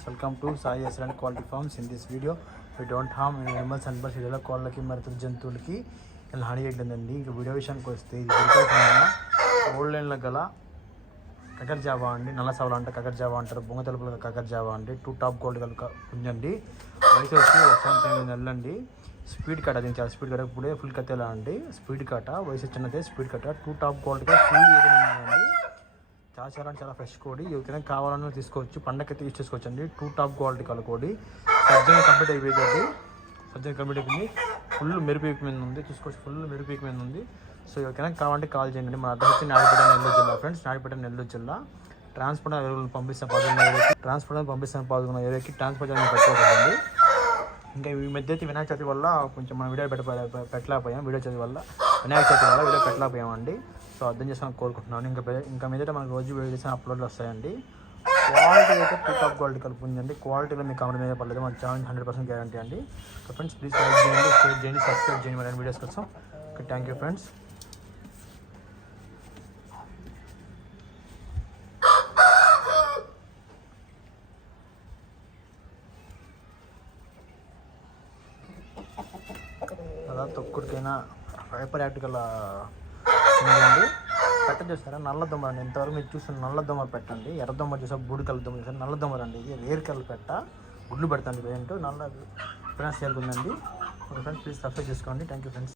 Welcome to Sai Excellent Quality Farms. In this video, we don't harm any animals and birds. ఇలా కోళ్ళకి మరియు జంతువులకి ఇలా హాని చేయట్లేదండి. ఇంకా వీడియో విషయానికి వస్తే ఇది ఓల్డ్ లైన్లో గల కకర్ జావా అండి, నల్ల సవల అంటే కకర్ జావా అంటారు, బొంగ తెలుపుల కకర్ జావా అండి. 2 టాప్ గోల్డ్ కనుక ఉందండి. వయసు వచ్చి 1 నెలలండి. స్పీడ్ కట్, అది చాలా స్పీడ్ కట్, ఇప్పుడే ఫుల్ కత్తేలా అండి. స్పీడ్ కట్, వయసు చిన్నదే, స్పీడ్ కట్. 2 టాప్ గోల్డ్గా ఫుల్ ఏదండి. చాలా ఫ్రెష్ కోడి. ఎవరికైనా కావాలని తీసుకోవచ్చు, పండగకి యూజ్ చేసుకోవచ్చు అండి. 2 టాప్ క్వాలిటీ కల కోడి. సర్జరీ కంప్లీట్ అయిపోయిందండి. సర్జరీ కంప్లీట్ అయిపోయింది. ఫుల్ మెరుపీకి మీద ఉంది, చూసుకోవచ్చు. ఫుల్ మెరుపీకి మీద ఉంది. సో ఎవరికైనా కావాలంటే కాల్ చేయండి. మన అడ్రస్ వచ్చి నాయుడుపేట నెల్లూరు జిల్లా ఫ్రెండ్స్, నాయుడుపేట నెల్లూరు జిల్లా. ట్రాన్స్పోర్ట్ అవైలబుల్ పంపిస్తాను పాల్గొన్న ఏరియాకి ట్రాన్స్పోర్ట్ అనేది పెట్టుకోకండి. ఇంకా ఈ మధ్య అయితే వినాయక చవితి వల్ల కొంచెం మనం వీడియో పెట్టలేకపోయాం. వినాయక చవితి వల్ల వీడియో పెట్టలేకపోయామండి. సో అర్థం చేసుకొని కోరుకుంటున్నాను. ఇంకా మీదట మనకు రోజు వీడియో చేసిన అప్లోడ్లు వస్తాయండి. క్వాలిటీ అయితే 2 టాప్ క్వాలిటీ కలిపి ఉందండి. క్వాలిటీలో మీకు కామెంట్ మీద పడలేదు, మన ఛానల్ 100% గ్యారంటీ అండి. సో ఫ్రెండ్స్ ప్లీజ్ లైక్ చేయండి, షేర్ చేయండి, సబ్స్క్రైబ్ చేయండి మన వీడియోస్ కోసం. Okay, thank you friends. అలా తొక్కుడికైనా హైపర్ యాక్టికల్ ఉందండి. పెట్ట చూస్తారా, నల్ల దొమ్మ అండి. ఇంతవరకు మీరు చూసిన నల్ల దొమ్మ పెట్టండి. ఎర్ర దొమ్మ చూసారు, బూడి కలర్ దొమ్మ చూసారు, నల్ల దొమ్మ రండి. ఇది రేర్ కలర్ పెట్ట, గుడ్లు పెడతాండి. ఏంటో నల్ల ఫ్రెండ్స్ చేరుకుందండి. ఫ్రెండ్స్ ప్లీజ్ సబ్స్క్రైబ్ చేసుకోండి. Thank you friends.